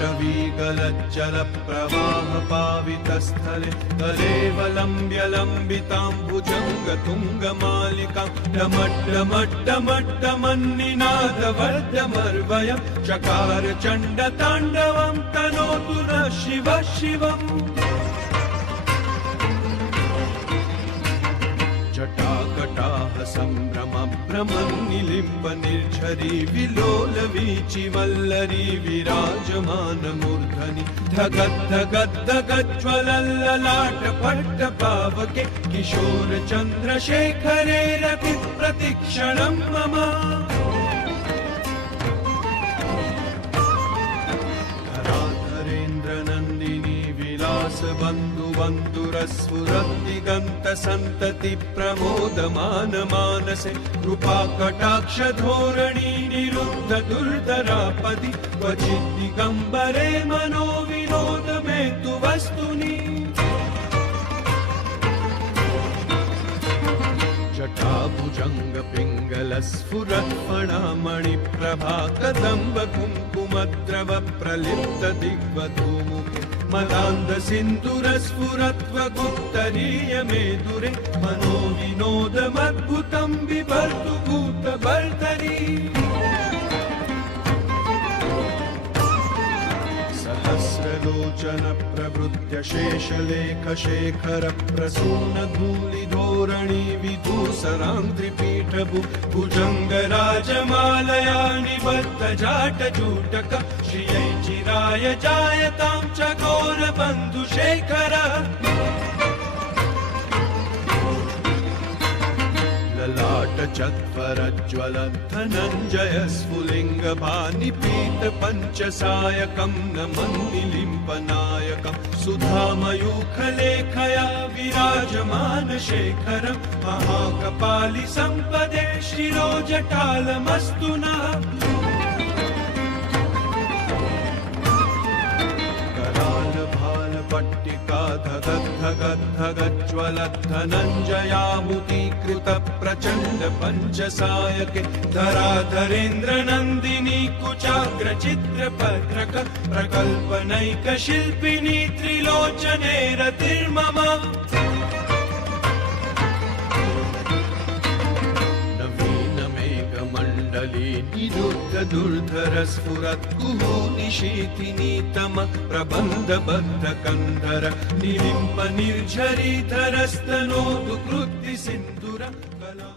पट्टवीगलज्जलप्रवाहपावितस्थले कलेवलम्ब्य लम्बितां भुजङ्गतुङ्गमालिकां डमड्डमड्डमड्डमन्निनादवर्धमर्वयं चकार चण्डताण्डवं तनोतु नः शिवः शिवम्। जटाकटाह सम्भ्रम भ्रमन्निलिम्ब निर्झरी विलोलवीचि वल्लरी विराजमान मूर्धनि धगद्धगद्धगज्ज्वलल्ललाट पट्टपावके किशोर चन्द्रशेखरे रति प्रतिक्षणं मम। बन्धुरस्फुरद्दिगन्त सन्तति प्रमोदमान मानसे कृपाकटाक्ष धोरणी निरुद्ध दुर्धरापदि क्वचित् दिगम्बरे मनो विनोद मे तु वस्तुनि। जटाभुजङ्ग पिङ्गल स्फुरत्फणामणिप्रभा कदम्ब कुङ्कुमद्रव प्रलिप्त दिग्वधूमुखे मदान्ध सिन्दूरस्फुरत्वगुप्तरीय मेदुरे मनो विनोदमद्भुतं बिभर्तु भूतभर्तरी। सहस्रलोचन प्रवृत्य शेषलेख शेखर प्रसून धूलिधोरणी विधूसराङ्घ्रिपीठभु भुजङ्गराजमालया निबद्ध जाटजूटक श्रियै चिराय जायतां चकोर बन्धुशेखर। ललाट चत्वरज्ज्वल धनञ्जय स्फुलिङ्ग भानिपीत पञ्चसायकं नमन्निलिम्पनायकं सुधामयूखलेखया विराजमान शेखरं महाकपालि सम्पदे शिरोजटालमस्तु नः। पट्टिका धगद्धगद्धगज्ज्वल धनञ्जयाहुतीकृत प्रचण्ड पञ्चसायके धराधरेन्द्र नन्दिनी कुचाग्र चित्रपत्रक प्रकल्पनैक शिल्पिनी त्रिलोचने रतिर्मम। निरुद्ध दुर्धर स्फुरत् कुहूनिशीतिनीतम प्रबन्धबद्ध कन्धर निलिम्प निर्झरीधरस्तनोतु कृत्ति सिन्दूर कला।